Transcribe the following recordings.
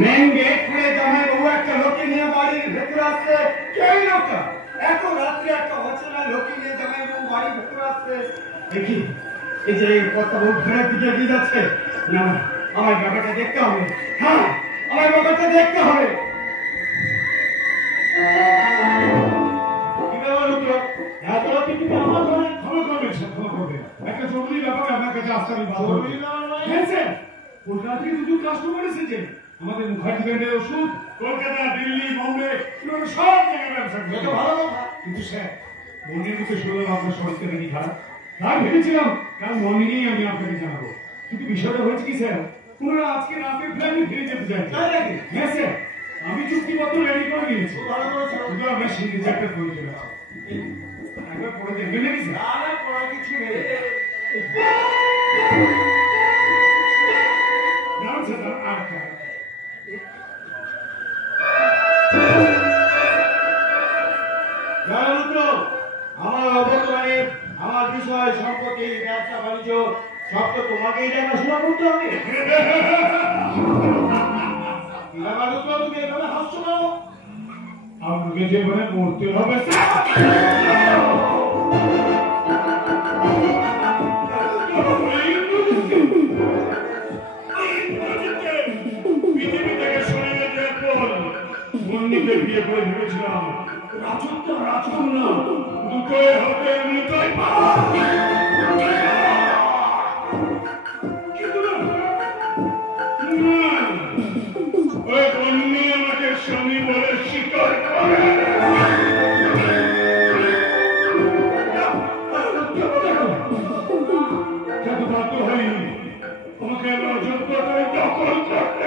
Main gate খুলে জামাই বাবু একটা লোকে নিয়ে বাড়ির ভেতরে আসছে। কেই লোকটা এত রাত্রে একটা অচেনা লোকে নিয়ে জামাই বাবু বাড়ির ভেতরে আসছে। দেখি এই যে কথা বহু ঘরের দিকে এগিয়ে যাচ্ছে। না না, আমার ব্যাপারটা দেখতে হবে। হ্যাঁ, আমার ব্যাপারটা দেখতে হবে। কি ব্যাপার লোকটা? এত রাতে তুমি আমার ঘরে? ক্ষমা করবেন স্যার, ক্ষমা করবেন। একটা জরুরি ব্যাপারে আপনার কাছে আসতে আমি বাধ্য হয়েছি। হ্যাঁ স্যার, কলকাতা থেকে দুটো কাস্টমার এসেছে। আমাদের মুখার্জি ব্র্যান্ডের ওষুধ কলকাতা, দিল্লি, বোম্বে সব জায়গায় ব্যবসা করে। ভালো কথা, কিন্তু স্যার মনের মুখে শুনলাম আপনার শরীরটা নাকি খারাপ। তাই ভেবেছিলাম কাল মর্নিংয়েই আমি আপনাকে জানাবো। কিন্তু বিষয়টা হয়েছে কি স্যার, ওনারা আজকে রাতে ফ্লাইটে ফিরে যেতে চাই। হ্যাঁ স্যার, আমি চুক্তিপত্র রেডি করে নিয়েছি। ভালো করেছো। শুধু আপনার সিগনেচারটা প্রয়োজন আছে। একবার পড়ে দেখবেন নাকি স্যার? না না, পড়ার কিছু নেই। দাঁড়ান স্যার, আচ্ছা আমার অবর্তমানে আমার বিষয় সম্পত্তি ব্যবসা বাণিজ্য সব তো তোমাকেই দেখাশোনা করতে হবে। তুমি এভাবে হাসছো না? আপনাকে যেভাবে মরতে হবে পৃথিবী থেকে সরিয়ে দেওয়ার পর বন্দিকে বিয়ে করে ভেবেছিলাম রাজত্ব রাজকন্যা দুটোই হবে দুটোই ওই বন্দি আমাকে স্বামী বলে স্বীকার করে। বাধ্য হয়নি আমাকে আমার যোগ্যতায় দখল করতে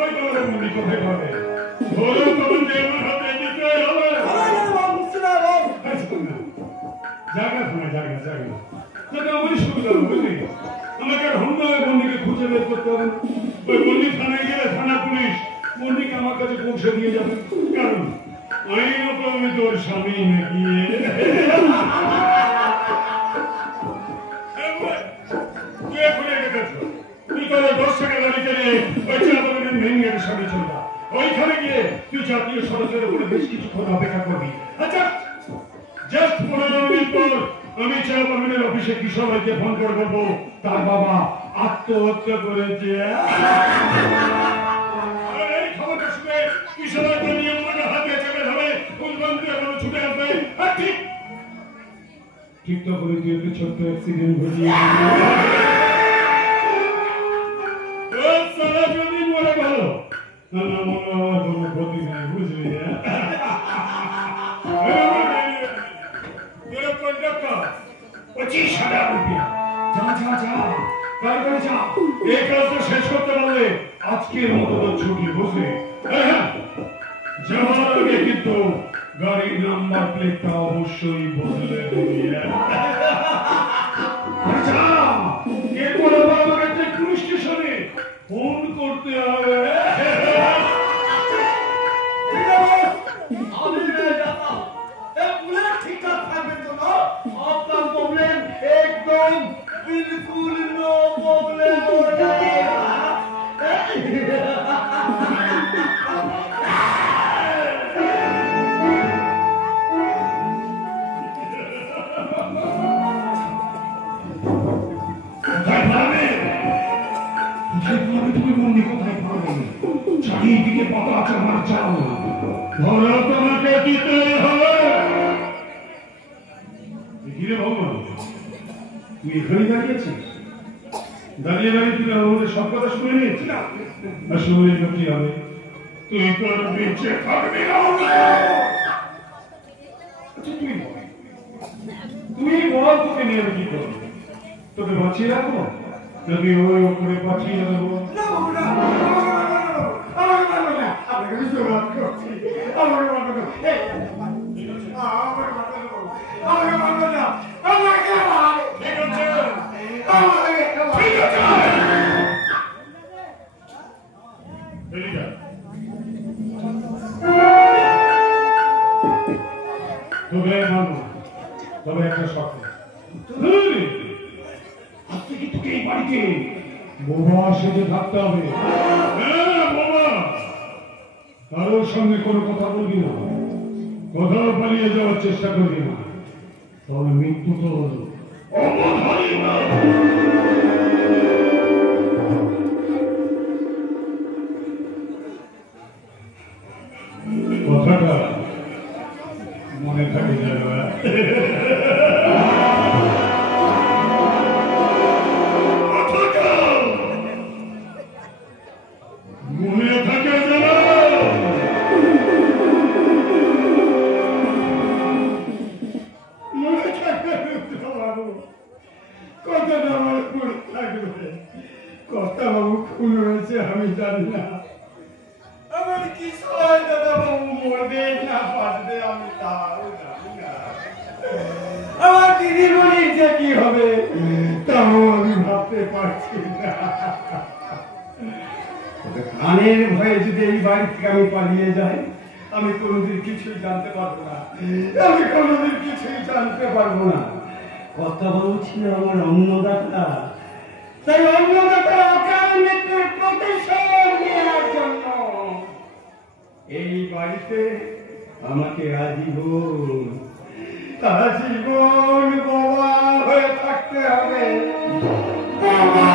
ওই তোমাদের মন্দির কোথায় পাবে? ধরে তোমাকে আমার হাতে দিতে হবে। জায়গা তোমার জায়গা জায়গা যাতে আমারই সুবিধা হবে, বুঝলি? আমাকে হোমনায় মন্দিরকে খুঁজে বের করতে হবে। ওই মন্দির থানায় গেলে থানা পুলিশ মন্দিরকে আমার কাছে পৌঁছে দিয়ে যাবে। কারণ আইনত আমি তোর স্বামী নাকি। তুই এখনই রেখেছো, তুই তোর 10 টাকা গাড়ি চালিয়ে ওই চাঁদনের মেইন গেটের সামনে চলে যা। ওইখানে গিয়ে তুই জাতীয় সড়কের উপরে বেশ কিছুক্ষণ অপেক্ষা করবি। আচ্ছা, জাস্ট 15 মিনিট পর আমি চেয়ারম্যানের অফিসে কিশোর ভাইকে ফোন করে বলবো তার বাবা আত্মহত্যা করেছে। এই খবরটা শুনে কিশোর ভাইকে নিয়ে আমাকে হাতে চেপে ধরে উদ্বন্দ্বে বলে ছুটে আসবে। ঠিক তো করে তুই একটু ছোট্ট অ্যাক্সিডেন্ট ঘটিয়ে সারা যদি মরে ভালো না না মনে হওয়ার কোনো ক্ষতি নেই, বুঝলি? শেষ করতে পারলে আজকের মতো তো ছুটি, বুঝলি? যাওয়ার আগে কিন্তু গাড়ির নাম্বার প্লেটটা অবশ্যই বদলে দিবি। এরপর আবার আমাকে পুলিশ স্টেশনে ফোন করতে হবে। बिल्कुल नो प्रॉब्लम हो जाएगा। চারিদিকে পাতা চামার চাও, ধরো তোমাকে দিতে হবে। ঘিরে ভগবান, তুই এখানে দাঁড়িয়েছিস? দাঁড়িয়ে দাঁড়িয়ে তুই আমাদের সব কথা শুনে নিয়েছিস? আর শুনে কি হবে? তুই তোর বেঁচে থাকবি না। তুই বল, তোকে নিয়ে আমি কি করবো? তোকে বাঁচিয়ে রাখবো নাকি ওই ওপরে পাঠিয়ে দেবো? তবে একটা শর্ত, আজ থেকে তোকে এই বাড়িতে বোমা সেজে থাকতে হবে। কারোর সঙ্গে কোনো কথা বলবি না, কোথাও পালিয়ে যাওয়ার চেষ্টা করবি না, তবে মৃত্যু তো কথাটা মনে থাকে যাবে। মনে থাকে যাবে। মনে থাকে কথাটা আমার মনে থাকবে। কথা বাবু খুন হয়েছে আমি জানি না, আমার কি সহায় দাদা বাবু মরবে না পারবে আমি তাও জানি না, আমার দিদি বলি যে কি হবে তাও আমি ভাবতে পারছি না। কানের ভয়ে যদি এই বাড়ি থেকে আমি পালিয়ে যাই, আমি কোনোদিন কিছুই জানতে পারবো না, আমি কোনোদিন কিছুই জানতে পারবো না। কথা বলছিল আমার অন্নদাতা, তাই অন্নদাতার অকাল মৃত্যুর প্রতিশোধ নেওয়ার জন্য এই বাড়িতে আমাকে আজীবন বাবা হয়ে থাকতে হবে। বাবা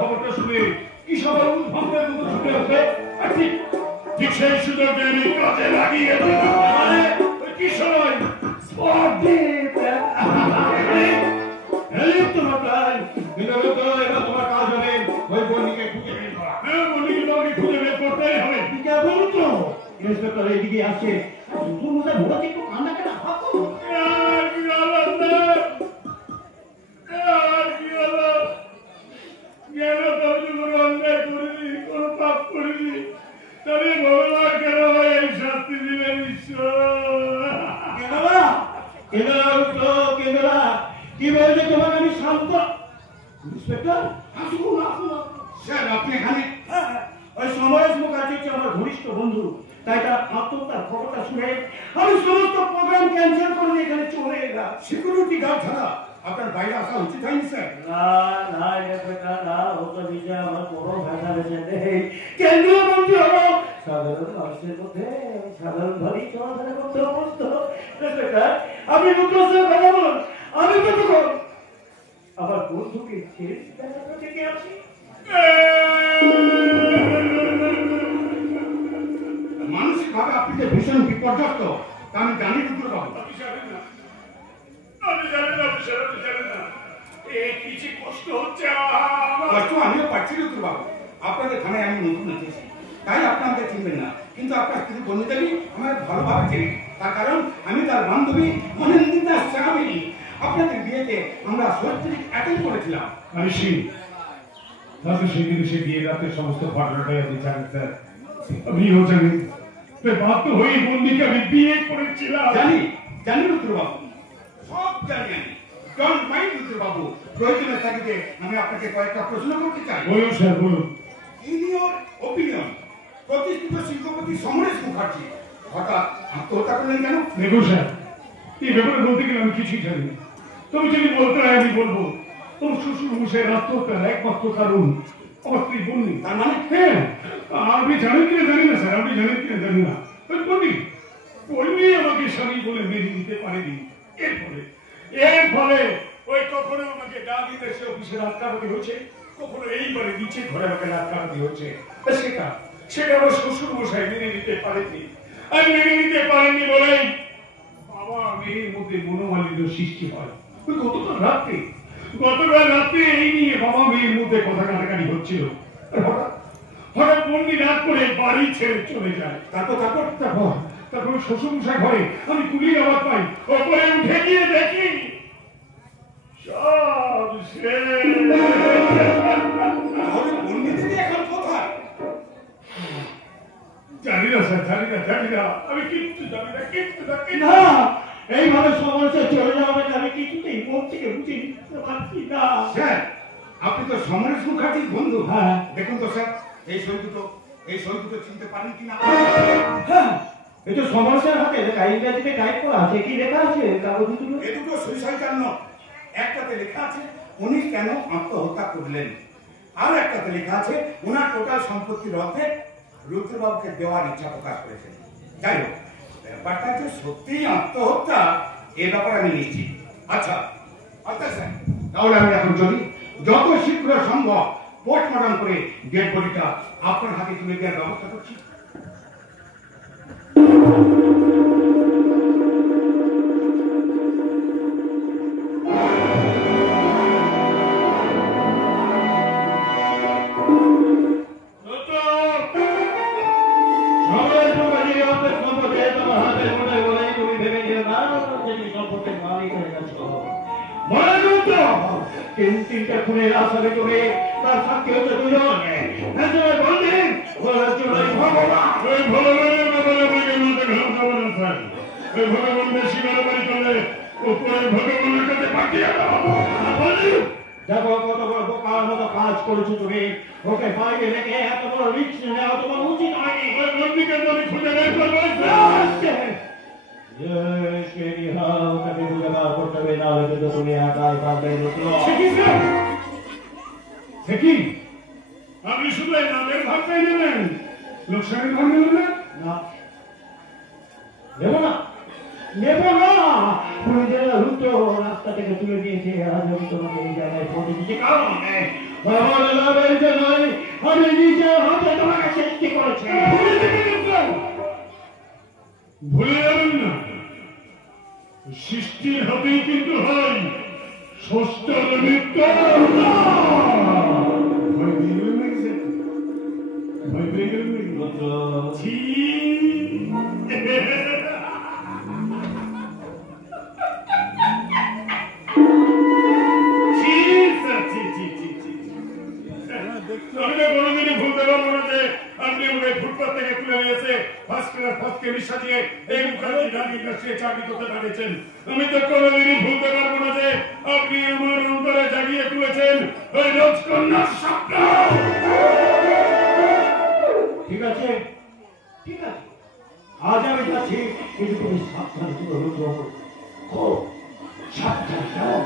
খবরটা শুনে কি সবার উদ্ভবের মতো ছুটে আসবে, ঠিক সেই সুযোগে আমি কাজে লাগিয়ে কি সময় তোমার প্রায় এবার তোমার কাজ হবে ওই বন্ডিকে খুঁজে বের করা। বন্ডিকে তোমাকে খুঁজে বের করতেই হবে। কেমন তো ইন্সপেক্টর এদিকে আসছে তুমি মনে ভোট একটু কান্না কাটা হাতো কি বলছে তোমাকে আমি শান্ত ইন্সপেক্টর আসুন আসুন স্যার আপনি এখানে ওই সমরেশ মুখার্জি হচ্ছে আমার ঘনিষ্ঠ বন্ধু তাই তার আত্মহত্যার খবরটা শুনে আমি সমস্ত প্রোগ্রাম ক্যান্সেল করে এখানে চলে এলাম সিকিউরিটি গার্ড ছাড়া আপনার বাইরে আসা উচিত হয়নি স্যার। না না ইন্সপেক্টর না ওটা বিষয়ে আমার কোনো ভাষা বেছে নেই কেন্দ্রীয় মন্ত্রী হলো সাধারণ মানুষের মধ্যে সাধারণভাবেই চলাফেরা করতে অভ্যস্ত ইন্সপেক্টর আপনি মুখ্যস্থ কথা বলুন আমি কতক্ষণ আমার বন্ধুকে ছেড়ে থেকে আছি মানসিক ভাবে আপনি যে ভীষণ বিপর্যস্ত তা আমি জানি কিন্তু বাবু কিছু কষ্ট হচ্ছে কষ্ট আমিও পাচ্ছি না বাবু। আপনাদের থানায় আমি নতুন এসেছি তাই আপনাকে চিনবেন না, কিন্তু আপনার স্ত্রী বন্ধুদেরই আমার ভালোভাবে চিনি। তার কারণ আমি তার বান্ধবী মহেন্দ্রিতা স্বামী। আপনাদের বিয়েতে আমরা সত্যি অ্যাটেন্ড করেছিলাম। সেদিন সে বিয়ে রাতের সমস্ত ঘটনাটাই আপনি জানেন স্যার, আপনিও জানেন। বাধ্য হয়ে বন্দিকে আমি বিয়ে করেছিলাম। জানি জানি রুদ্রবাবু, সব জানি আমি। ডোন্ট মাইন্ড রুদ্রবাবু, প্রয়োজনের তাগিদে আমি আপনাকে কয়েকটা প্রশ্ন করতে চাই। বলুন স্যার বলুন। ইন ইউর ওপিনিয়ন প্রতিষ্ঠিত শিল্পপতি সমরেশ মুখার্জি হঠাৎ আত্মহত্যা করলেন কেন? দেখুন স্যার, এই ব্যাপারে বলতে গেলে আমি কিছুই জানি না। তবে যদি বলতে হয় আমি বলবো, তোমার শ্বশুর মশাইয়ের আত্মহত্যার একমাত্র কারণ আমার স্ত্রী বন্দি। তার মানে? হ্যাঁ, আপনি জানেন কিনা জানি না স্যার, আপনি জানেন কিনা জানি না। ওই বন্দি আমাকে স্বামী বলে মেনে নিতে পারেনি। এর ফলে ওই কখনো আমাকে ডাকি দেশে অফিসে আটকানো হচ্ছে, কখনো এইবারে নিচে ঘরে আমাকে আটকানো হচ্ছে। সেটা আমার শ্বশুর মশাই মেনে নিতে পারেনি। আমি মেনে নিতে পারিনি বলেই বাবা মেয়ের মধ্যে মনোমালিন্য সৃষ্টি হয়। ওই গতকাল রাত্রে এই নিয়ে বাবা মেয়ের মধ্যে কথা কাটাকাটি হচ্ছিল। হঠাৎ বন্দি রাত করে বাড়ি ছেড়ে চলে যায়। তারপর শ্বশুর মশাই ঘরে, আমি কুলির আওয়াজ পাই, ওপরে উঠে গিয়ে দেখি সব শেষ। বন্দিদেরই এখন কোথায়? জানি না স্যার, জানি না, আমি কিচ্ছু জানি না। না এইভাবে সমস্যা চলে যাবে আমি কিছুতেই মন থেকে বুঝে নিতে পারছি না। স্যার আপনি তো সমরেশ মুখার্জির বন্ধু। হ্যাঁ। দেখুন তো স্যার, এই সই দুটো চিনতে পারেন কিনা? হ্যাঁ এই তো সমস্যার হাতে লেখা, ইংরেজিতে টাইপ করা আছে, কি লেখা আছে কাগজ দুটো? এ দুটো সুইসাইডাল নোট। একটাতে লেখা আছে উনি কেন আত্মহত্যা করলেন, আর একটাতে লেখা আছে ওনার টোটাল সম্পত্তির অর্ধেক রুদ্রবাবুকে দেওয়ার ইচ্ছা প্রকাশ করেছেন। যাই হোক, ব্যাপারটা যে সত্যিই আত্মহত্যা এ ব্যাপারে আমি নিশ্চিত। আচ্ছা স্যার, তাহলে আমি এখন চলি। যত শীঘ্র সম্ভব পোস্টমর্টম করে ডেড বডিটা আপনার হাতে তুলে দেওয়ার ব্যবস্থা করছি। তিনটা খুনের আসামি করে তার সাক্ষী হচ্ছে দুজন। দেখো কত বড় বোকার মতো কাজ করেছো তুমি, ওকে বাইরে রেখে এত বড় রিস্ক নেওয়া তোমার উচিত হয়নি। খুঁজে বের করবো আপনি শুধু নামের ভাগটাই নেবেন, লোকসানের ভাগ নেবেন না? নেব না, নেব না। রাস্তা থেকে তুলে দিয়েছে, আজ আমি তোমাকে এই জায়গায় পৌঁছে দিচ্ছি কারণ আমি নিজের হাতে তোমাকে সৃষ্টি করেছি। ভুলে যাবেন না, সৃষ্টির হাতেই কিন্তু হয় ষষ্ঠার নিত্য। ভয় পেয়ে গেলেন নাকি স্যার? ভয় পেয়ে গেলেন নাকি? ছি! আমি কোনোদিনই ভুলতে পারবো না যে আপনি আমাকে ফুটপাত থেকে তুলে নিয়েছে ফার্স্ট ক্লাস পথকে সাজিয়ে এই মুখার্জি ঢাকা ইন্ডাস্ট্রিতে চাকরি করতে পাঠিয়েছেন। আমি তো কোনোদিনই ভুলতে পারবো না যে আপনি আমার অন্তরে জাগিয়ে তুলেছেন ওই রাজকন্যার স্বপ্ন। ঠিক আছে, ঠিক আছে, আজ আমি যাচ্ছি, কিন্তু তুমি সাবধানে তুমি রুদ্র খুব সাবধানে যাও।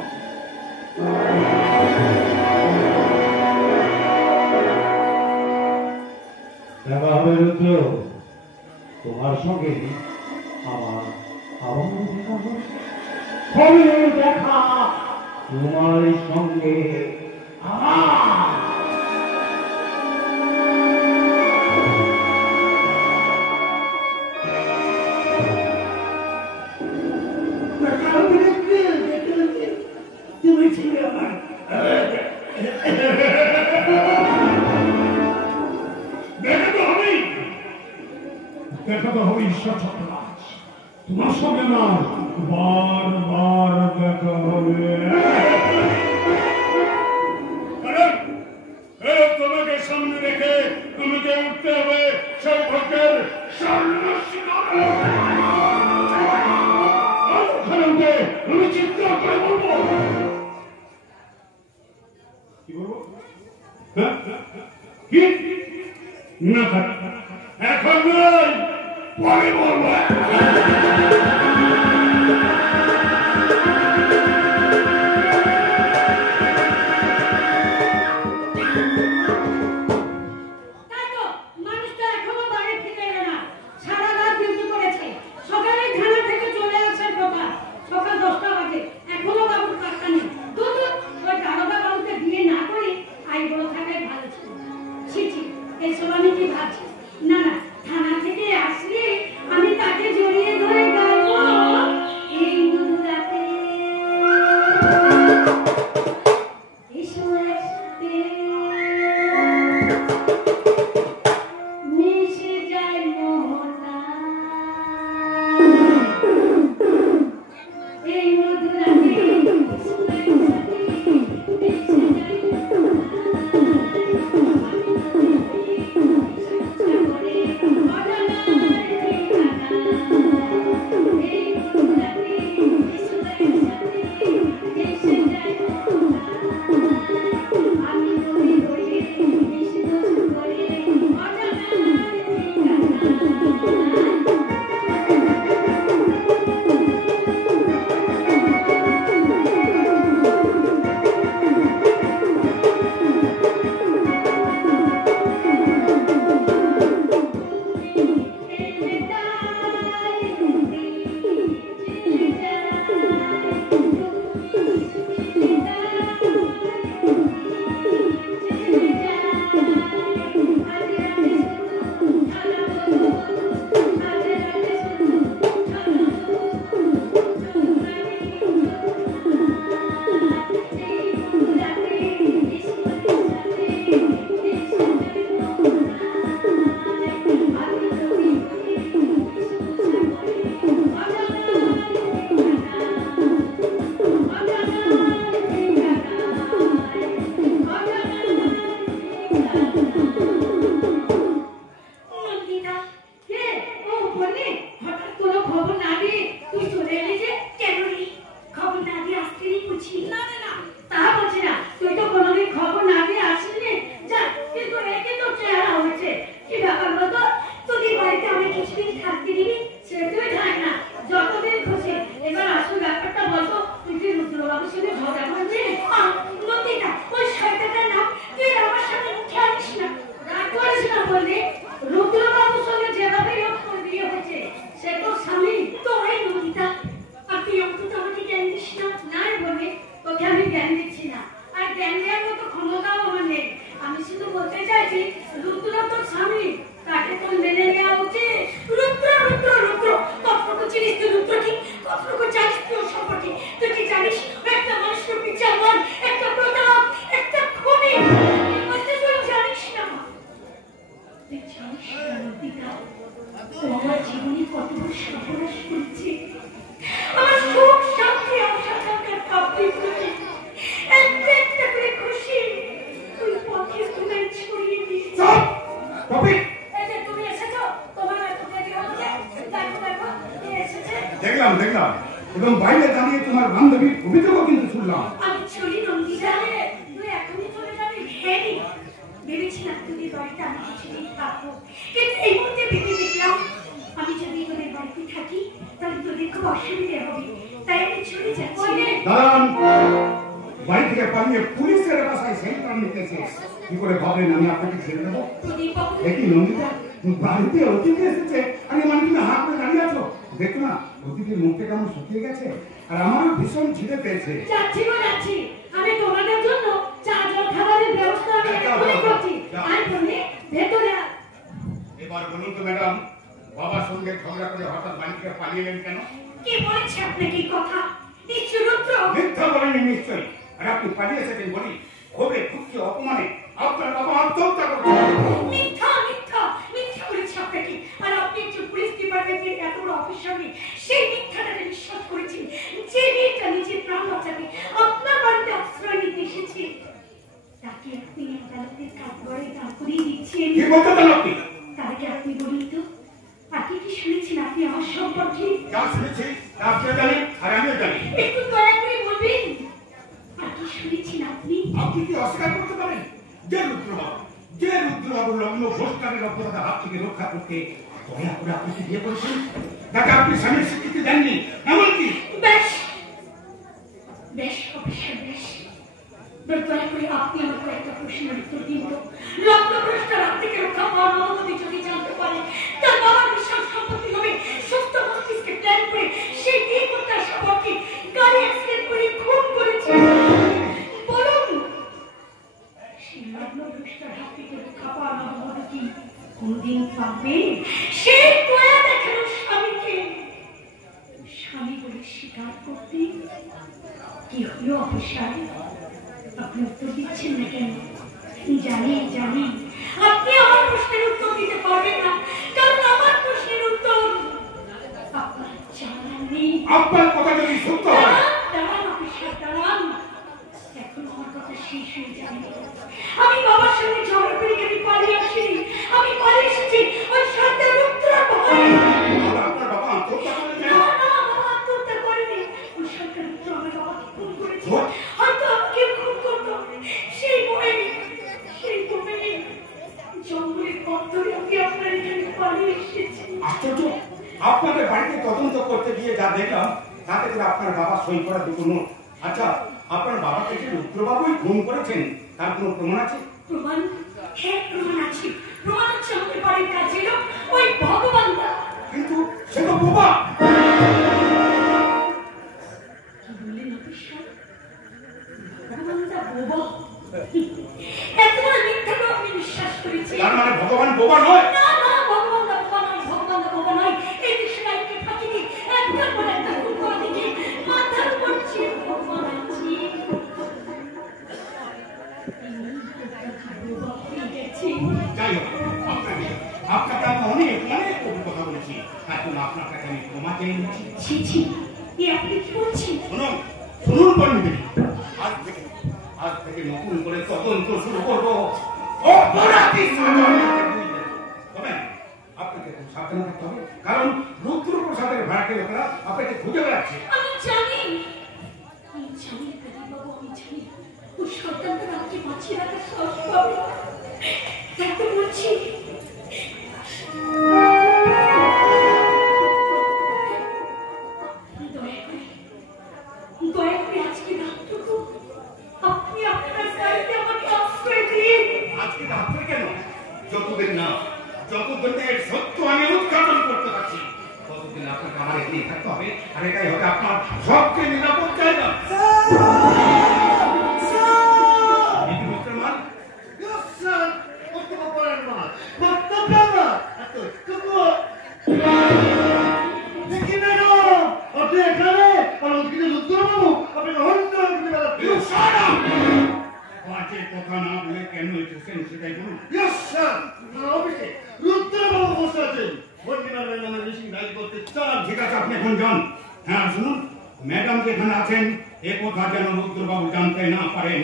দেখা হবে রুদ্র, তোমার সঙ্গে আমার আবার দেখা হবে। দেখা তোমার সঙ্গে আমার। তুমি ছিলে আমার দেখা তো হবে ঈশ্বর ছত্ররাজ, তোমার সঙ্গে না বারবার দেখা হবে। তোমাকে সামনে রেখে আমাকে উঠতে হবে সৌভাগ্যের আমি চিৎকার করে বলবো। কি বলবো? কি না এখন নয়, পরে বলবো। না না, থানা থেকে আসলে আমি তাকে জড়িয়ে ধরে গাইবো এই মধুরাতে এসো একসাথে মিশে যায় মোহনা এই মধুরাতে এসো একসাথে মিশে যায় রুদ্র রুদ্র রুদ্র কত চিনিস তুই রুদ্র কি কত চিনিস অভিযোগও কিন্তু শুনলাম। আমি চলি নন্দিতা, তুই এখনই চলে যাবি? ভেবেছিলাম তোদের বাড়িতে আমি কিছুদিন থাকবো, কিন্তু এই মুহূর্তে ভেবে দেখলাম আমি যদি তোদের বাড়িতে থাকি তাহলে তোদের খুব অসুবিধা হবে, তাই আমি চলে যাচ্ছি। দাঁড়ান, বাড়ি থেকে পালিয়ে পুলিশের বাসায় সেন্টার নিতেছে, কি করে ভাবলেন আমি আপনাকে ছেড়ে দেবো? দেখি নন্দিতা, বাড়িতে অতিথি এসেছে, আমি মানে তুমি হাত করে দাঁড়িয়ে আছো, দেখো না অতিথির মুখটা কেমন শুকিয়ে গেছে, আর আমারও ভীষণ ছিঁড়ে পেয়েছে। যাচ্ছি গো যাচ্ছি, আমি তোমাদের জন্য চা জল খাবারের ব্যবস্থা আমি এখনই করছি। আর তুমি ভেতরে এবার বলুন তো ম্যাডাম, বাবার সঙ্গে ঝগড়া করে হঠাৎ বাড়ি থেকে পালিয়ে এলেন কেন? কে বলেছে আপনাকে এই কথা? নিশ্চয় রুদ্র। মিথ্যা বলেনি নিশ্চয়ই, আর আপনি পালিয়ে এসেছেন বলি ক্ষোভে দুঃখে অপমানে আপনার বাবা আত্মহত্যা করছেন। মিথ্যা মিথ্যা মিথ্যা বলেছে আপনাকে, আর আপনি একজন পুলিশ ডিপার্টমেন্টের এত বড় অফিসার, সেই মিথ্যাটাকে বিশ্বাস করেছেন যে মেয়েটা নিজের প্রাণ বাঁচাতে আপনার বাড়িতে আশ্রয় নিতে এসেছে, তাকে আপনি আদালতের কাঠগড়ায় দাঁড় করিয়ে দিচ্ছেন। কি বলতে চান আপনি? তাকে আপনি বলুন তো, আপনি কি শুনেছেন আপনি আমার সম্পর্কে? যা শুনেছি তা আপনি জানেন, আর আমিও জানি। একটু দয়া করে বলবেন, আর কি শুনেছেন আপনি? আপনি কি অস্বীকার করতে পারেন যে রুদ্রবাবুর লগ্ন ভ্রষ্টারের অপরাধ হাত থেকে রক্ষা করতে দয়া করে আপনাকে বিয়ে করেছেন, তাকে আপনি স্বামীর স্বীকৃতি দেননি, এমনকি বেশ বেশ অফিসার বেশ, দয়া করে আপনি আমাকে একটা প্রশ্নের উত্তর দিন তো। লগ্নভ্রষ্টার হাত থেকে রক্ষা পাওয়ার অনুমতি যদি জানতে পারে, তার বাবার বিশাল সম্পত্তি হবে, সুস্থ মস্তিষ্কে প্ল্যান করে সেই বিয়ে করতে আসা পরকে গাড়ি অ্যাক্সিডেন্ট করে খুন করেছে। বলুন, সেই লগ্নভ্রষ্টার হাত থেকে রক্ষা পাওয়ার অনুমতি কোনদিন পাবে? সেই দয়া দেখানো স্বামীকে স্বামী বলে স্বীকার করতে কি হলো অফিসার? আপনি উত্তর দিচ্ছেন না কেন? জানি জানি আপনি আমার প্রশ্নের উত্তর দিতে পারবেন না, কারণ আমার প্রশ্নের উত্তর আপনার জানা নেই। আপনার কথা যদি সত্য হয়, দাঁড়ান অফিসার দাঁড়ান, এখন আমার কথা শেষ হয়ে যাবে। আমি বাবার সঙ্গে ঝগড়া করে আমি পালিয়ে আসিনি, আমি পালিয়ে এসেছি ওই সন্তান রুদ্রের ভয়ে। আপনার বাবা আত্মহত্যা করেছেন? না না, বাবা আত্মহত্যা করেনি, ওই সন্তান রুদ্র আমার বাবাকে খুন করেছে, হয়তো আমাকে খুন করতো। সেই ভয়ে জঙ্গলের পথ ধরে আমি আপনার এখানে পালিয়ে এসেছি। আশ্চর্য, আপনাদের বাড়িতে তদন্ত করতে গিয়ে যা দেখলাম তাতে করে আপনার বাবা সই করা দুটো নোট। আচ্ছা, আপনার বাবাকে যে রুদ্রবাবুই খুন করেছেন তার কোনো প্রমাণ আছে? প্রমাণ? হ্যাঁ প্রমাণ আছে, প্রমাণ হচ্ছে আমাদের বাড়ির কাছে লোক ওই ভগবান দা। কিন্তু সে তো বোবা। কি বললেন অফিসার? ভগবান দা বোবা? এত বড় মিথ্যাকে আমি বিশ্বাস করেছি। তার মানে ভগবান বোবা নয়? না না, ভগবান দা বোবা নয়, ভগবান দা বোবা নয়। এই দেশের আইনকে ফাঁকি দিয়ে একটার পর একটা খুন করা দেখে মাথার উপর ছিল ভগবান আছে। যাই হোক, আপনাকে আমি অনেক কথা বলেছি, এখন আপনার কাছে আমি ক্ষমা চেয়ে নিচ্ছি। ছি ছি, এ আপনি কি বলছেন? শুনুন পণ্ডিত, আজ থেকে নতুন করে তদন্ত শুরু করবো। তবে আপনাকে খুব সাবধান থাকতে হবে, কারণ রুদ্রপ্রসাদের ভাড়াটে লোকেরা আপনাকে খুঁজে বেড়াচ্ছে। আমি জানি প্রদীপবাবু, আমি জানি ওই সন্তানটা আমাকে বাঁচিয়ে রাখার সাহস পাবে না। তাই তো বলছি, দয়া করে আজকে রাতটুকু আপনি আপনার বাড়িতে আমাকে আশ্রয় দিন। আজকে রাত্রে কেন? যতদিন না এর সত্য আমি উদ্ঘাটন করতে পারছি ততদিন আপনাকে আমার এখানেই থাকতে হবে, আর এটাই হবে আপনার সবচেয়ে নিরাপদ জায়গা। কথা না বলে কেন এসেছেন সেটাই বলুন। ঠিক আছে, আপনি এখন যান। হ্যাঁ শুনুন, ম্যাডাম যেখানে আছেন এ কথা যেন রুদ্রবাবু জানতে না পারেন।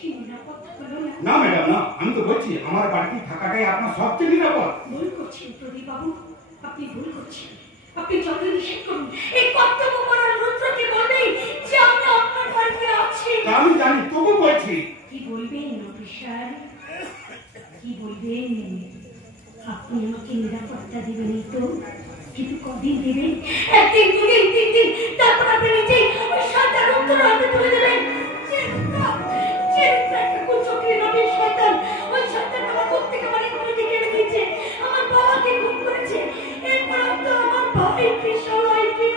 কি নিরাপত্তা হলো না? না ম্যাডাম না, আমি তো বলছি আমার বাড়িতে থাকাটাই আপনার সবচেয়ে নিরাপদ। ভুল করছেন প্রদীপ বাবু, আপনি ভুল করছেন। আপনি যত নিষেধ করুন, এই কর্তব্য করার রুদ্রকে বলবেন যে আমি আপনার বাড়িতে আছি। তা আমি জানি, তবু বলছি। কি বলবেন অফিসার, কি বলবেন? আপনি আমাকে নিরাপত্তা দেবেনই তো, কিন্তু কদিন দেবেন? একদিন, দুদিন, 3 দিন, তারপর আপনি নিজেই ওই শয়তান রুদ্র হাতে তুলে দেবেন। একটা কুচক্রী নবীর শয়তান, ওই শয়তান আমার বুক থেকে বাড়ি করে দিকে দিয়েছে, আমার বাবাকে খুন করেছে। এরপর তো আমার ভাইকে সবাইকে।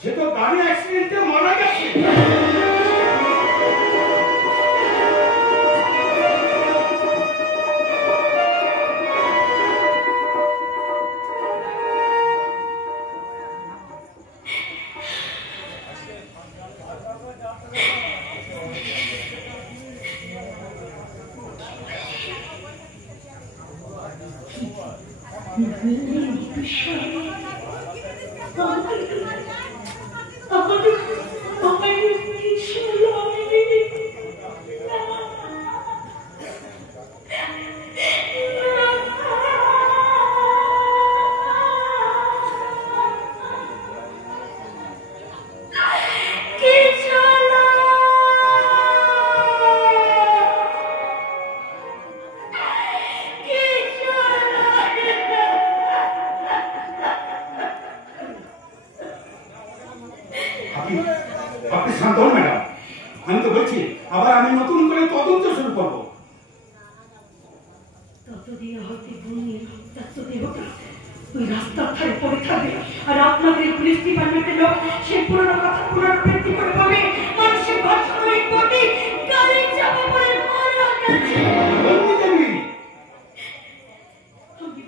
সে তো গাড়ি অ্যাক্সিডেন্টে মারা গেছে। আপনি শান্ত হন ম্যাডাম, আমি তো বলছি আবার আমি নতুন করে তদন্ত শুরু করবো। ততদিন হয়তো বুনির রক্তাক্ত দেহটা ওই রাস্তার ধারে পড়ে থাকবে, আর আপনাদের এই পুলিশ ডিপার্টমেন্টের লোক সেই পুরনো কথা পুনরাবৃত্তি করে পাবে। মানুষের ভাষণের প্রতি গাড়ি চাপা পড়ে মারা গেছে। আমি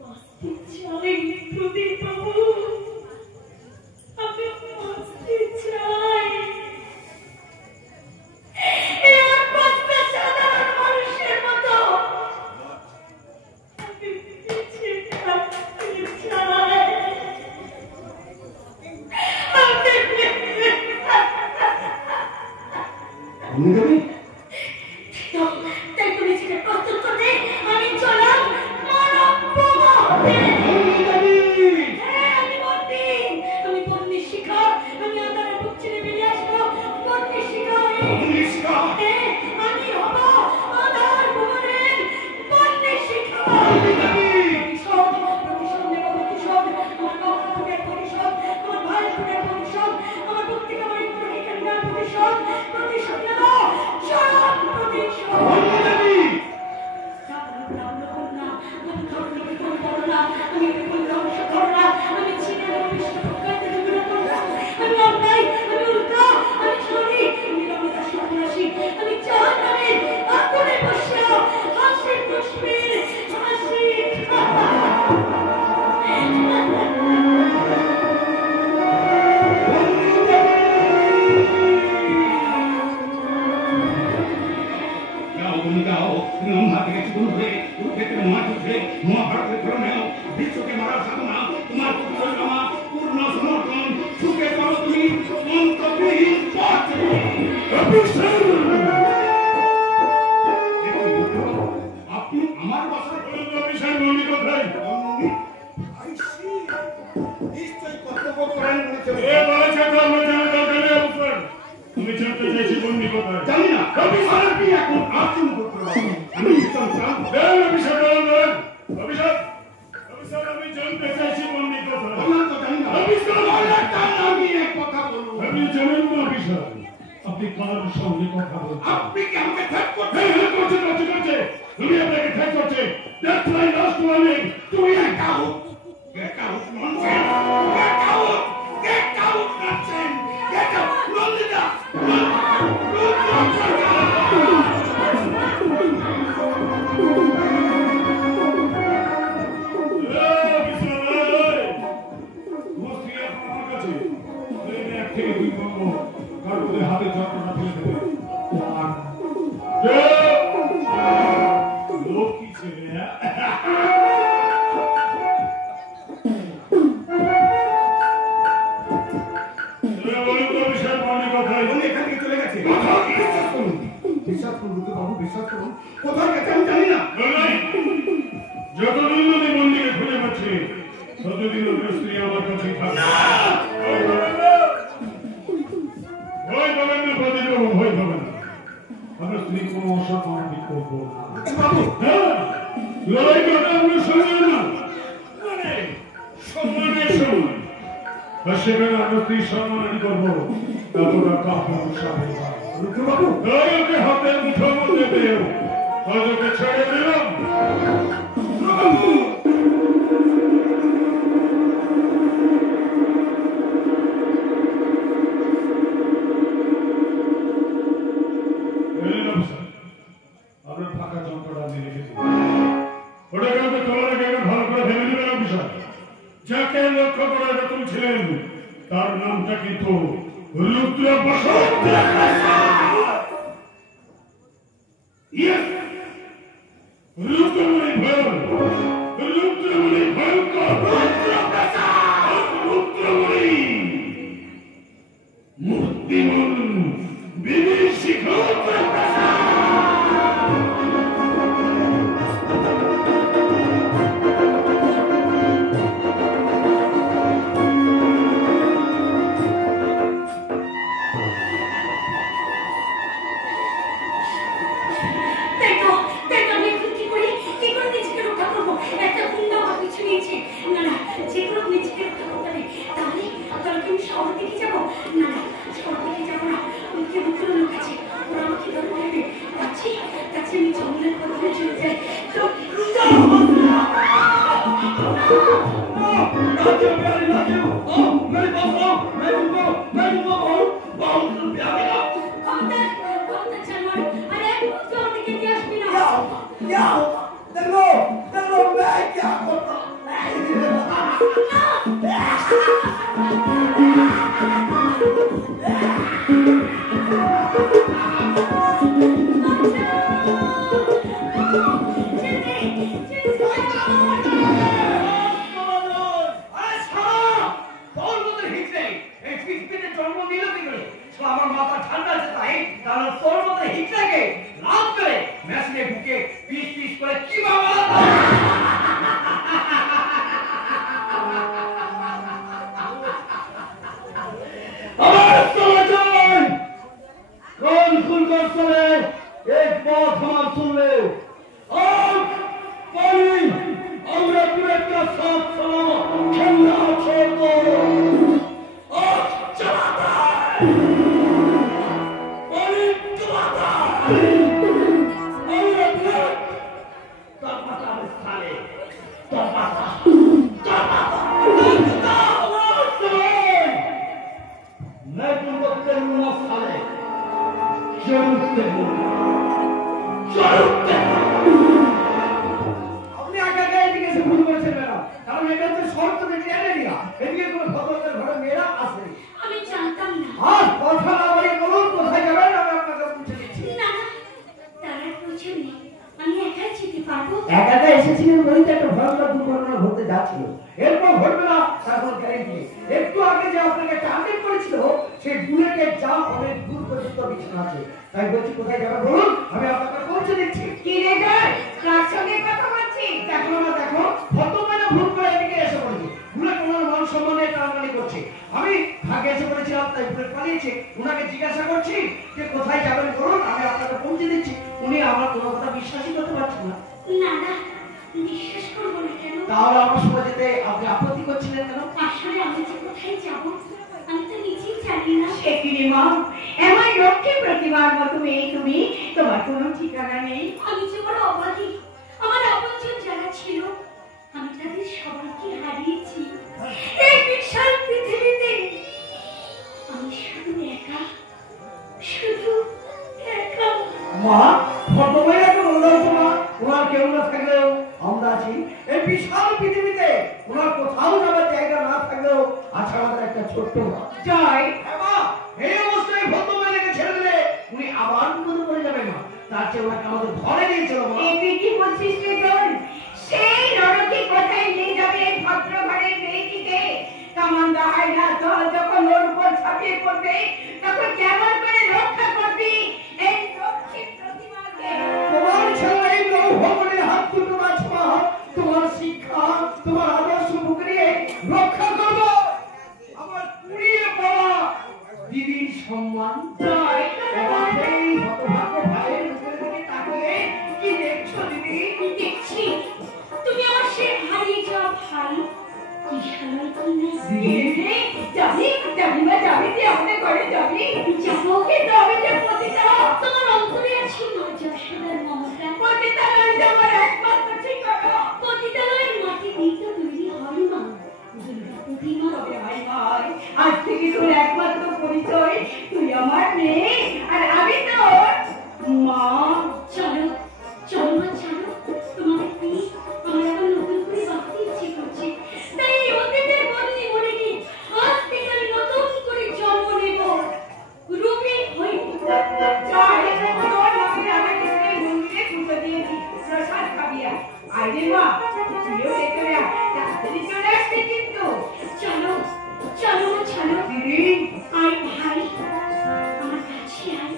বাঁচতে চাই প্রদীপ বাবু, আমি বাঁচতে চাই। এর বাঁচতে সাধারণ মানুষের মতো আমি বেঁচে থাকতে চাই। তাই তুমি সেটা প্রস্তুত করতে আমি চলাম আমি বন্দি শিখা, আমি আদারের বুক ছেড়ে বেরিয়ে আসবো। বন্দি শিখা আমি হব আদার ভুবনের বন্দি শিখা। প্রতিশোধ নেব, প্রতিশোধ আমার বাবার প্রতিশোধ, আমার ভাইয়ের প্রতিশোধ, আমার বুক থেকে আমার প্রতিশোধ, প্রতিশোধ নেব, সব প্রতিশোধ। বিশ্বকে মারার সাধনা তোমার পূর্ণ সমর্থন, সুখে করো তুমি মন্তব্যহীন পথ। আপনি আমার বাসায় বিষয় বন্দি কোথায়? নিশ্চয়ই কর্তব্য করেন। তুমি জানতে চাইছি বন্দি কোথায়? জানি না। আপনি এখন আসুন আমি আমি জানতে চাইছি বন্দি কোথায়? আমি এক কথা বলবো। আমি জানেন না অফিসার, আপনি কার সঙ্গে কথা বলছেন? আপনি কি আমাকে ঠেক করছেন? করছে তুমি আপনাকে ঠেক করছে। That's my last warning. তুমি Get out! Get out! Nonsense! Get out! Get out! Nonsense! Get out! Nonsense! হাতে যন্ত্রণা ফেলে দেবে। বিশ্বাস করুন বাবু, বিশ্বাস করুন, কোথায় গেছে আমি জানি না। যতদিন নদী মন্দিরে খুঁজে পাচ্ছি ততদিন ওদের স্ত্রী আমার কাছে থাকবে। ভয় পাবেন না প্রদীপবাবু, ভয় পাবেন না। আমরা স্ত্রী কোনো অসম্মান করবো না। লড়াই করতে আমরা সঙ্গে না, সম্মানের সমান। আর সেখানে আমরা স্ত্রী সম্মানই করবো, এতটা কাপড় সাথে বাবু ওকে হাতের মুঠোর মধ্যে পেয়েও ওকে ছেড়ে দিলাম। আপনার ফাঁকা যন্ত্রটা আমি রেখেছি, ওটাকে আমাকে তোলার আগে ভালো করে ভেবে নেবেন অফিসার। যাকে লক্ষ্য করে তুলছিলেন তার নামটা কিন্তু রুদ্র বসন্ত। রুদ্রমণি ভয়ঙ্কর, রুদ্রমণি ভয়ঙ্কর, রুদ্রমণি মূর্তিমন বিদেশি যখন ওর উপর ছাপিয়ে পড়বে তখন কেমন করে রক্ষা করবি এই মা তুইও দেখে না তাড়াতাড়ি চলে আসবে কিন্তু চলো চলো চলো আয় ভাই আমার কাছে আয়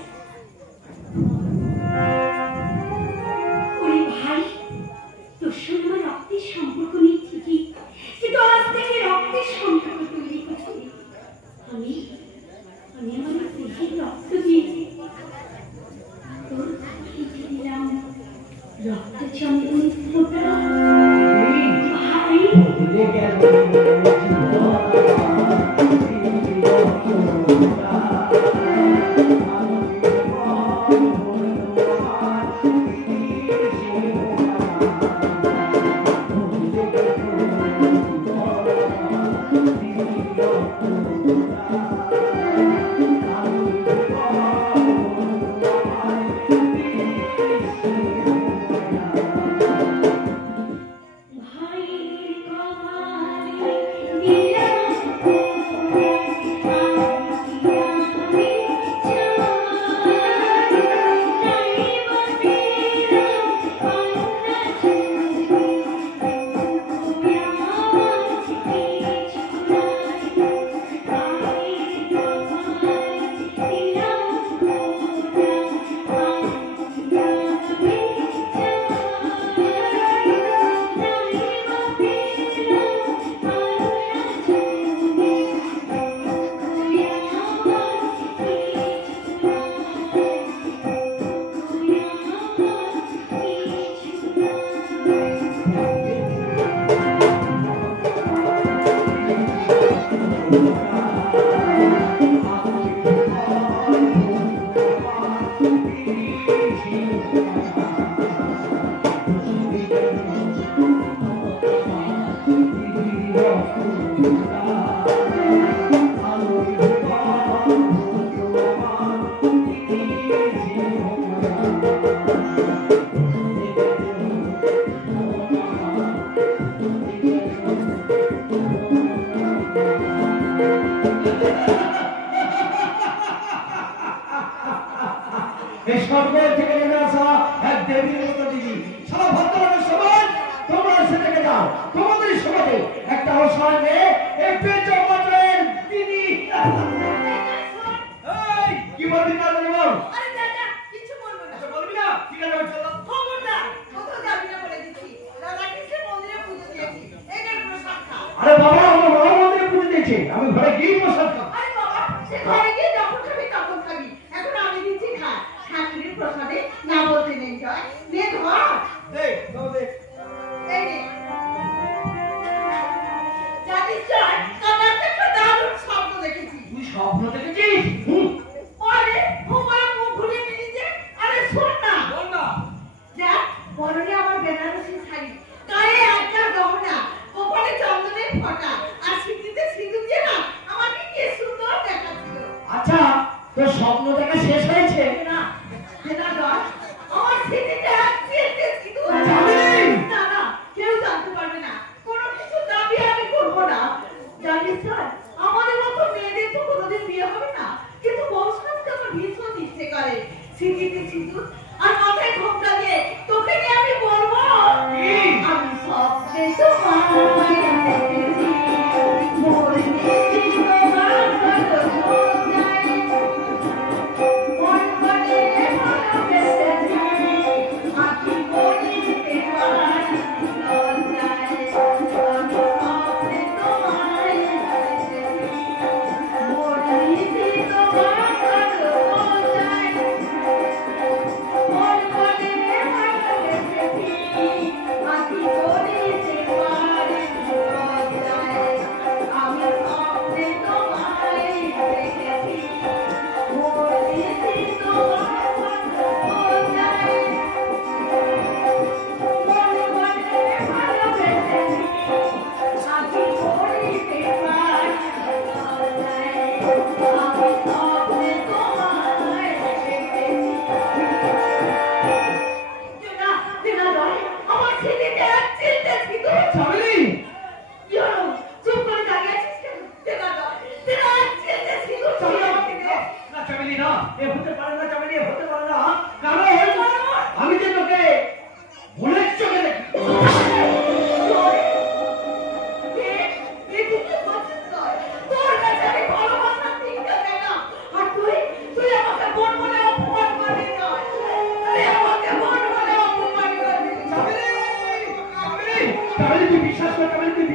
ওরে ভাই তোর সঙ্গে আমার রক্তের সম্পর্ক নেই ঠিকই কিন্তু আজ থেকে রক্তের সম্পর্ক তৈরি করছি আমি আমার দেহের রক্ত দিয়ে তোর লিখে দিলাম রক্ত চন্দনের ফোঁটা ভাই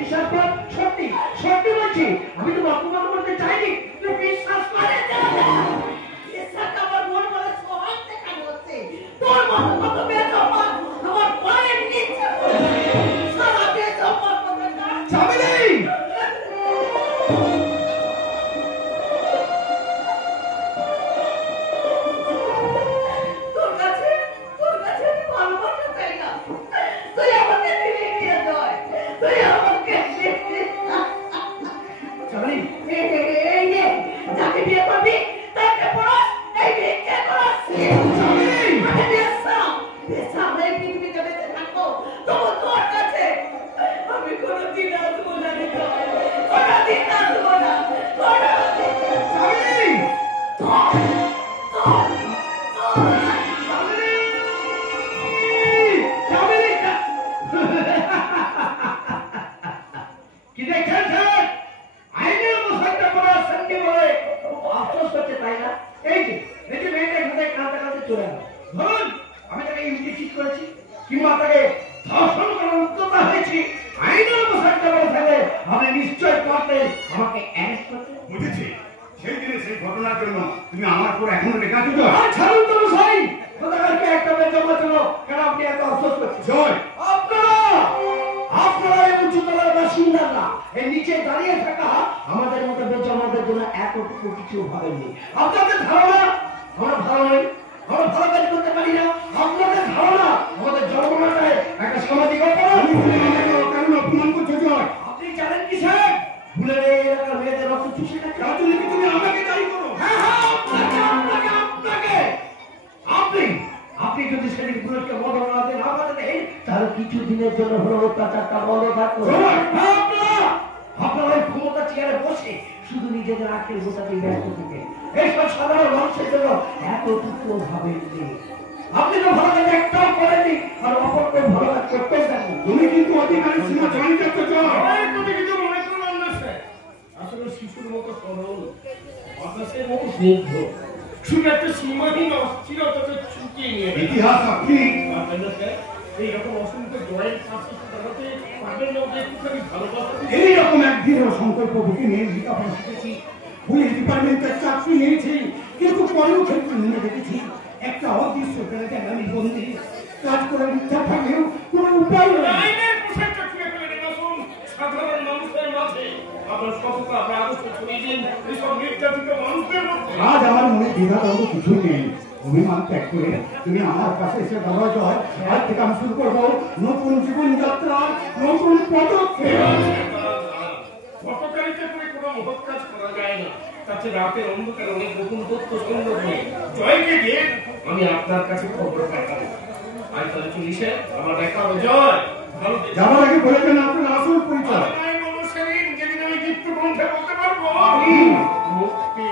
বিশ্বাস কর, সত্যি সত্যি বলছি, আমি তো অপমান করতে চাইনি, তুই বিশ্বাস করে আমার মন বলে সবাই দেখা হচ্ছে তোর মতো কত বেজম্মা আমার পায়ের নিচে সারা বেজম্মা কথা না চামেলি। তোর কাছে আমি ভালোবাসা চাই না, তুই আমাকে ফিরিয়ে নিয়ে যায়, তুই আমাকে চামেলি, এই নে যাকে বিয়ে করবি তাকে পড়াস, এই বিয়ে করাস আমি বেসা এই পৃথিবীতে বেঁচে থাকবো তবু তোর কাছে আমি কোনোদিন আসবো না রে, কোনোদিন আসবো না, কোনোদিন। চামেলি, চামেলি, কি দেখছেন স্যার? আইনের মুখটা পড়া সন্ধি বলে খুব আফসোস করছে, তাই না? এই যে মেয়েটা এখানে কাঁদতে কাঁদতে চলে গেল। ধরুন আমি তাকে ইমপ্লিসিট করেছি কিংবা তাকে ধর্ষণ করার উদ্যতা হয়েছি, আইনের মুখটা বলে ফেলে আপনি নিশ্চয় পারতেন আমাকে অ্যারেস্ট করতে। বুঝেছি, সেই দিনে সেই ঘটনার জন্য তুমি আমার উপর এখনো লেখা দিতে আর ছাড়ুন তো মশাই, কোথাকারকে একটা বেজমা ছিল, কেন আপনি এত আফসোস করছেন? জয়, আপনারা এই উচ্চতলার বাসিন্দা না, এই নিচে দাঁড়িয়ে থাকা আমাদের মতো বেজমাদের জন্য এতটুকু কিছু ভাবেননি। আপনাদের ধারণা আমরা ভালো নই, আমরা ভালো কাজ করতে পারি না, আপনাদের ধারণা আমাদের জনগণটায় একটা সামাজিক অপরাধ। কেন অপমান করছো জয়? আপনি জানেন কি স্যার, ভুলে এই এলাকার মেয়েদের রক্ত চুষে খাচ্ছে। তার জন্য কি তুমি আমাকে দায়ী করো? হ্যাঁ হ্যাঁ, আপনাকে আপনি যদি সেদিন পুরুষকে বদল না দেন আমাদের তাহলে কিছু দিনের জন্য হলো অত্যাচারটা বন্ধ থাকতো। আপনারা ক্ষমতা চেয়ারে বসে শুধু নিজেদের আখের গোটাতে ব্যস্ত থেকে এইসব সাধারণ মানুষের জন্য এতটুকু ভাবেননি। আপনি তো ভালো কাজ একটাও করেননি, আর অপরকে ভালো কাজ করতেও দেননি। তুমি কিন্তু অধিকারের সীমা জানি যাচ্ছো জয়। কিছু মনে করবেন না স্যার, আসলে শিশুর মতো সরল, বাতাসের মতো স্নিগ্ধ, শুধু একটা সীমাহীন অস্থিরতাকে চুকিয়ে নিয়ে ইতিহাস আপনি পারবেন না স্যার, এইরকম অসংখ্য জয়ের পাশে দাঁড়াতে পারবেন না যে একটুখানি ভালোবাসা দিয়ে? এইরকম এক দৃঢ় সংকল্প বুকে নিয়ে লেখাপড়া শিখেছি, পুলিশ ডিপার্টমেন্টের চাকরি নিয়েছি, কিন্তু কর্মক্ষেত্রে নিয়ে দেখেছি একটা অদৃশ্য প্রেরণা আমি বন্দী, কাজ করার ইচ্ছা থাকলেও কোনো উপায় নেই। আইনের পোশাকটা খুলে ফেলে আসুন সাধারণ মানুষের মাঝে, আপনার সততা আপনার আদর্শ ছড়িয়ে দিন এইসব নির্যাতিত মানুষদের মধ্যে। আজ আমার মনে দ্বিধাদ্বন্দ্ব কিছুই নেই, অভিমান ত্যাগ করে তুমি আমার কাছে এসে দাঁড়াও জয়। আজ থেকে আমি শুরু করবো নতুন জীবনযাত্রা, নতুন পদক্ষেপ। গতকালিতে করে কোনো মহৎ কাজ করা যায় না, তাতে রাতের অন্ধকারে অনেক গোপন তথ্য সংগ্রহ করে জয়কে দিয়ে আমি আপনার কাছে খবর পাঠাবো। আজ তাহলে চলিসে আমার দেখা হবে জয়। ভালো যাবার আগে বলেছেন আপনার আসল পরিচয়। যেদিন আমি দীপ্ত কণ্ঠে বলতে পারবো মুক্তি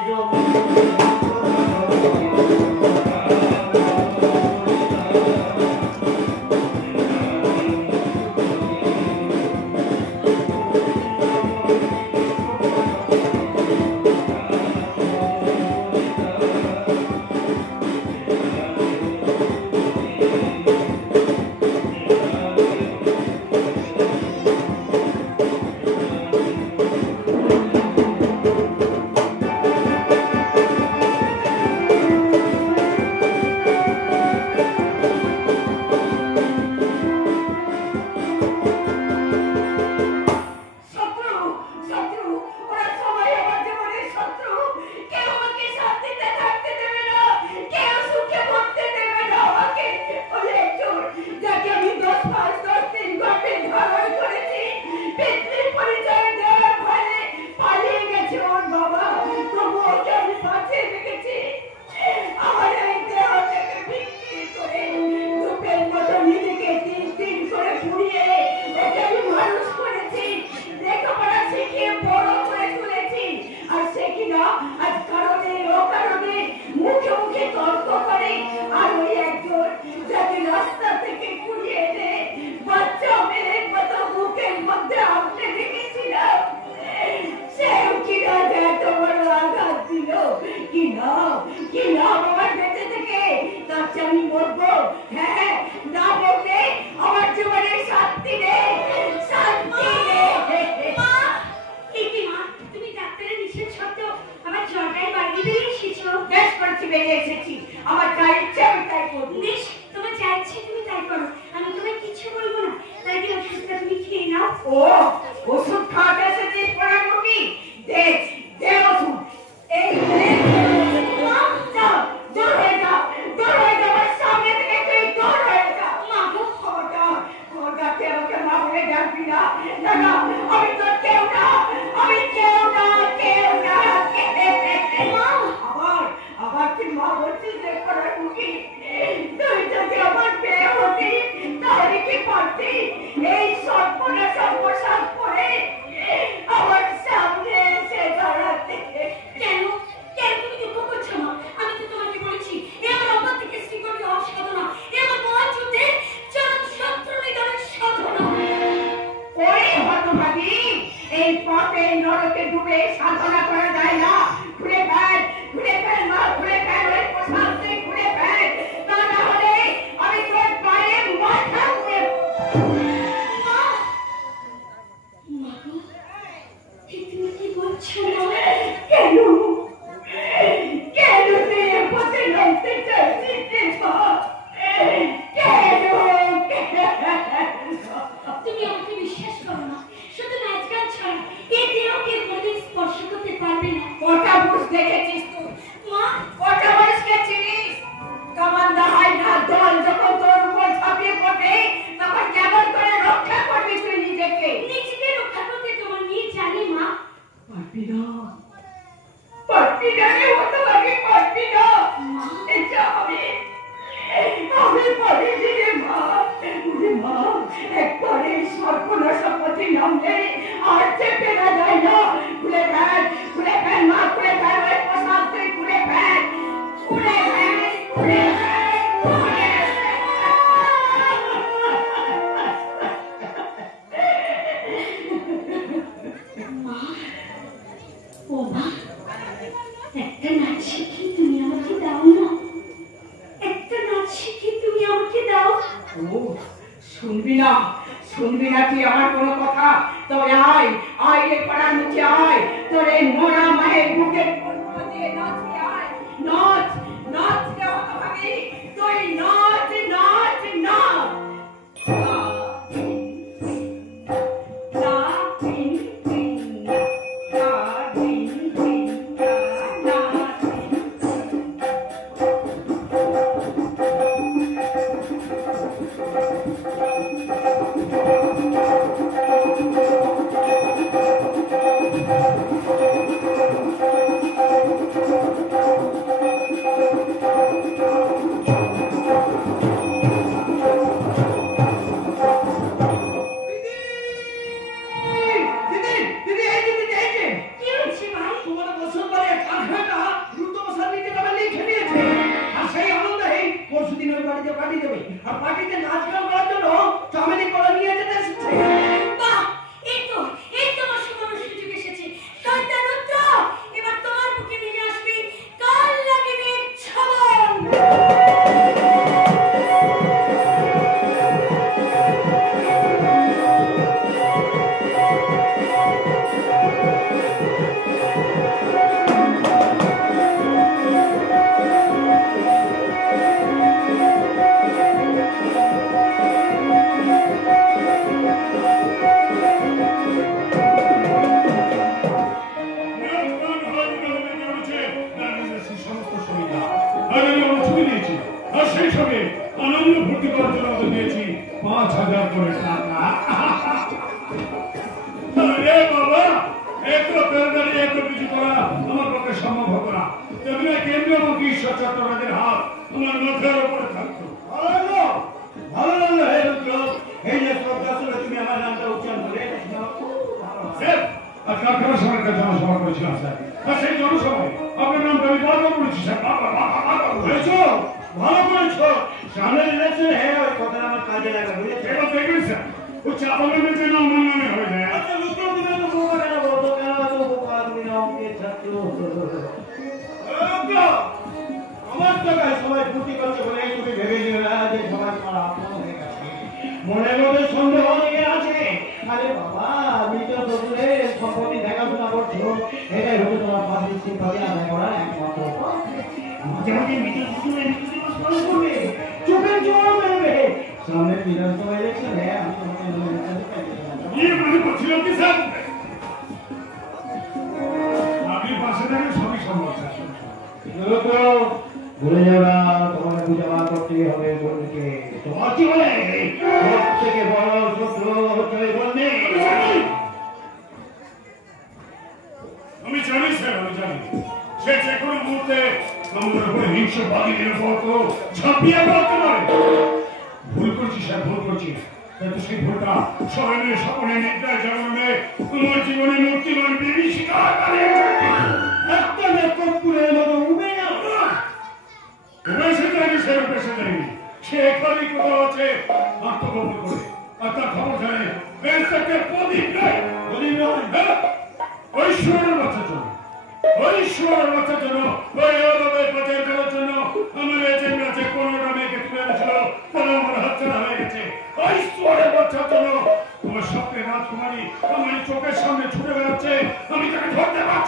I swear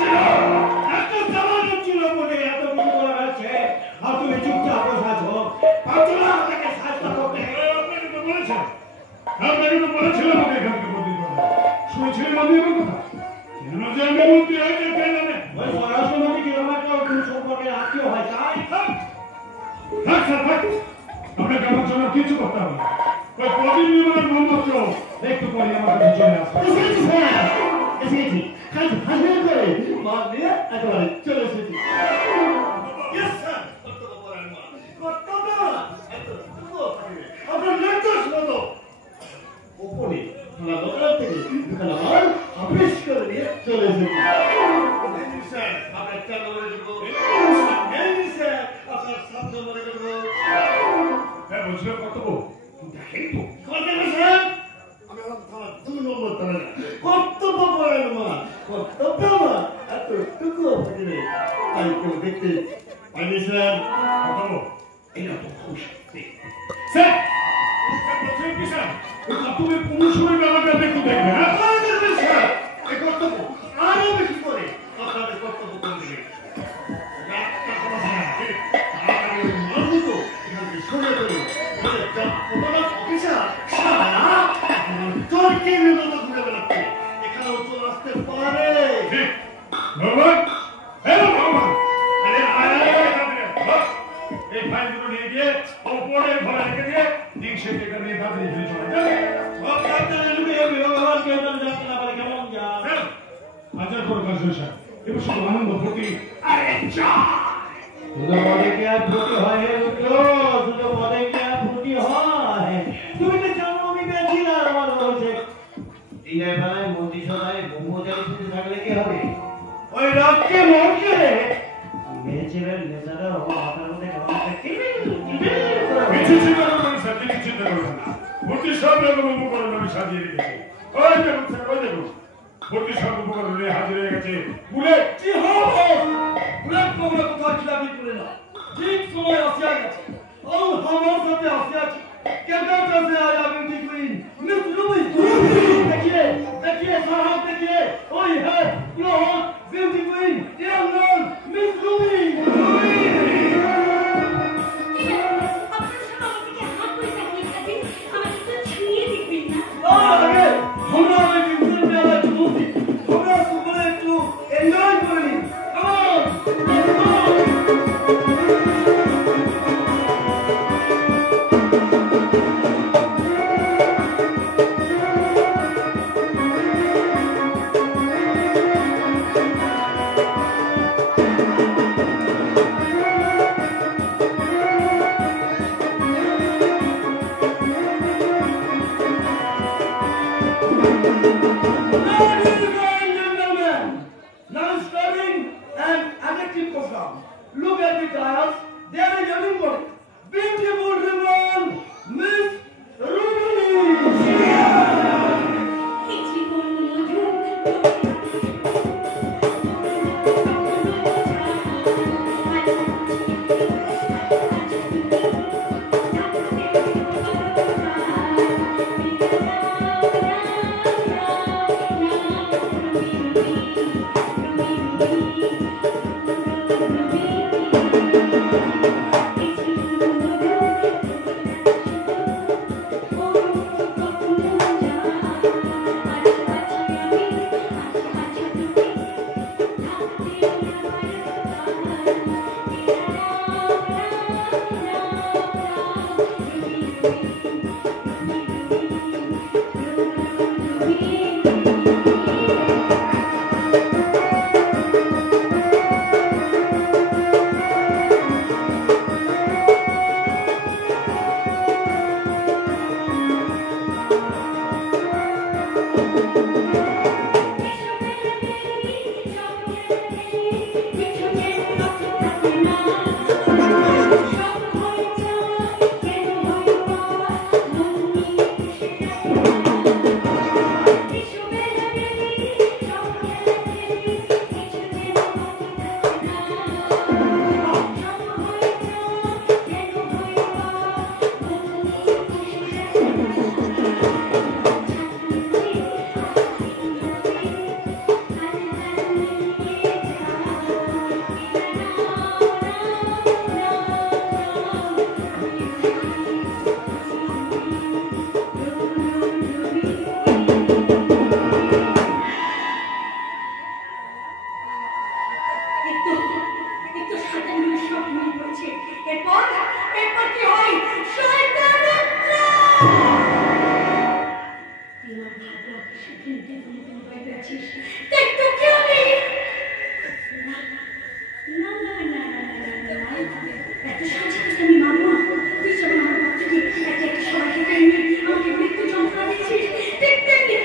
পাচ্ছিল এত চালান ছিল বলে এত কিছু করা হয়েছে আর তুমি চুপচাপ বসে আছো পারছো না আমাকে সাহায্য করতে আপনাকে তো বলেছেন আমাকে এখান থেকে বদলি করতে শুনেছিলেন আমি আমার কথা কেন যে আমি মন্ত্রী হয়েছে কে জানে ওই স্বরাষ্ট্রমন্ত্রী কিরকম একটা সম্পর্কে আত্মীয় হয় তাই থাক স্যার থাক আপনাকে আমার জন্য কিছু করতে হবে না ওই প্রদীপ নির্মাণের মহামাত্র একটু পরে আমার কাছে চলে আসবে এসেছি খালি হাসিল করে মাল দিয়ে একেবারে চলে এসেছি Yes, sir. আপনার নির্দেশ মতো ওপরে আমরা দোকান থেকে দোকানে মাল আপিস করে দিয়ে চলে এসেছি হ্যাঁ বলছিলাম কর্তব্য দেখেন তো কর্তব্য করেন মা কর্তব্য মা এতটুকু তাই কেউ দেখতে পাইনি স্যার কর্তব্য এটা তো খুশি স্যার বলছিলাম কি স্যার ওই কর্তব্যের কোনো সময় ব্যাপারটা একটু দেখবেন হ্যাঁ স্যার এই কর্তব্য আরো বেশি করে আপনাদের কর্তব্য করে দেবে ঠিক ভগবান হ্যালো ভগবান এই ফাইলগুলো নিয়ে গিয়ে ওপরের ঘরে রেখে দিয়ে ঠিক সে টেকা নিয়ে তাড়াতাড়ি ফিরে চলে যাবে হাজার করে কাজ হয়েছে এবার শুধু আনন্দ ভর্তি আরে চা দুটো পদে কি আর ফুটি হয় হে রুদ্র দুটো পদে কি আর ফুটি হয় তুমি তো জানো আমি বেঁচিলাম আমার বলছে দিনের বেলায় মন্ত্রিসভায় ব্রহ্মচারী শুধু থাকলে কি হবে ওই রাতকে মরছে মেয়েছিলেন নেশাটা আমার মাথার মধ্যে কেমন একটা কিছু চিন্তা করবেন স্যার কিছু চিন্তা করবেন না ভর্তি সব রকম উপকরণ আমি সাজিয়ে রেখেছি ওই দেখুন স্যার ওই দেখুন ভর্তি সব উপকরণ নিয়ে হাজির হয়ে গেছে বুলেট কি হবে বুলেট তোমরা কোথাও খিলাপি করে না ঠিক সময় আসিয়া গেছে और हमारे साथ आसिया क्या कैसे आया ब्यूटी क्वीन मिस लुई देखिए साहब देखिए ओए है यो beauty queen young girl miss Louie আগে আমরা ওই দিন মেলা চলছি আমরা সুপারে একটু এনজয় করে নি কাম অন গেছিস, তাই তোকে আমি না না না না না না না এত সহজে তোকে আমি মানব না। তুই যেমন আমার বাচ্চাকে একে একে সবাইকে কেড়ে আমাকে মৃত্যু যন্ত্রণা দিচ্ছিস, ঠিক তেমনি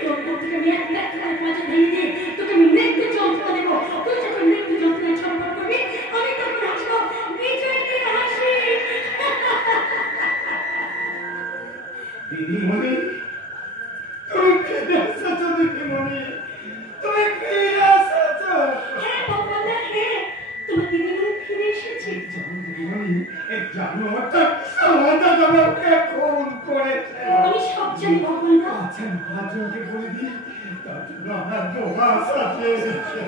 তোর প্রতি আমি এক লাখ টাকার মাঝে ভেঙে দিয়ে তোকে আমি মৃত্যু যন্ত্রণা দেবো। তুই যখন মৃত্যু যন্ত্রণায় ছটফট করবি, আমি তখন হাসবো বিজয় নিয়ে হাসি। দিদিমণি, তুমি ফিরে এসেছো দিদিমণি, তুমি ফিরে এসেছো। হ্যাঁ ভগবান, হ্যাঁ তোমার দিদিমণি ফিরে এসেছে। দিদিমণি, এই জানোয়ারটা সারাটা আমাকে খুন করেছে। আমি সব জানি ভগবান। আচ্ছা, মহাজনকে বলে দিই, তার জন্য আমার দোয়া সাজিয়ে দিচ্ছে।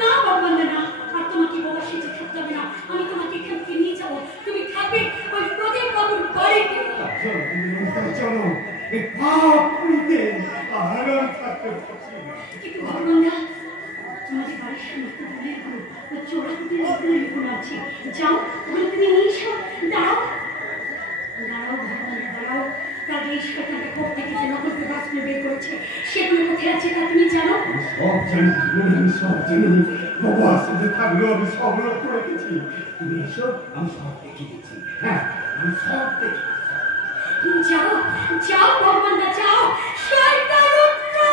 না ভগবান না, আর তোমাকে বাবা সেজে থাকতে হবে না। আমি তোমাকে এখান থেকে নিয়ে যাবো, তুমি থাকবে ওই প্রদীপ বাবুর বাড়িতে। চলো দিদিমণি, চলো, এই পাপ পুরিতে আর আমি থাকতে পারছি না। কিন্তু ভগবান না, তোমাদের বাড়ির সামনে একটা দূরের ঘর, ওই চোরাকুটির মধ্যে লুকোনো আছে। যাও, ওগুলো তুমি নিয়ে এসো। দাঁড়াও দাঁড়াও ভগবান, দাঁড়াও। তার এই শয়তানটা কোথা থেকে যে নকল পেপারগুলো বের করেছে, সেগুলো কোথায় আছে তা তুমি জানো? সব জানি দিদিমণি, আমি সব জানি। বাবা সাথে থাকলেও আমি সব লক্ষ্য রেখেছি। তুমি এসো, আমি সব দেখে দিচ্ছি। হ্যাঁ, আমি সব দেখে যাও যাও ভগবান, যাও শয়তান উঠো।